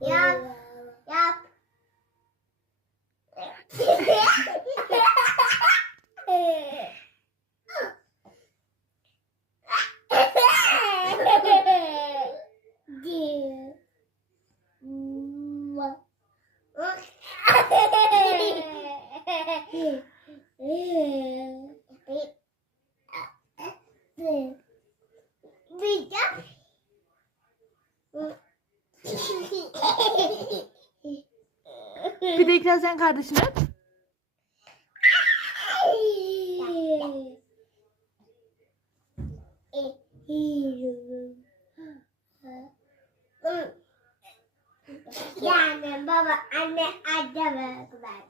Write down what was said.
Yap. Yap. Bir Bir de ikna sen kardeşini. Yani baba anne anne bıraklar.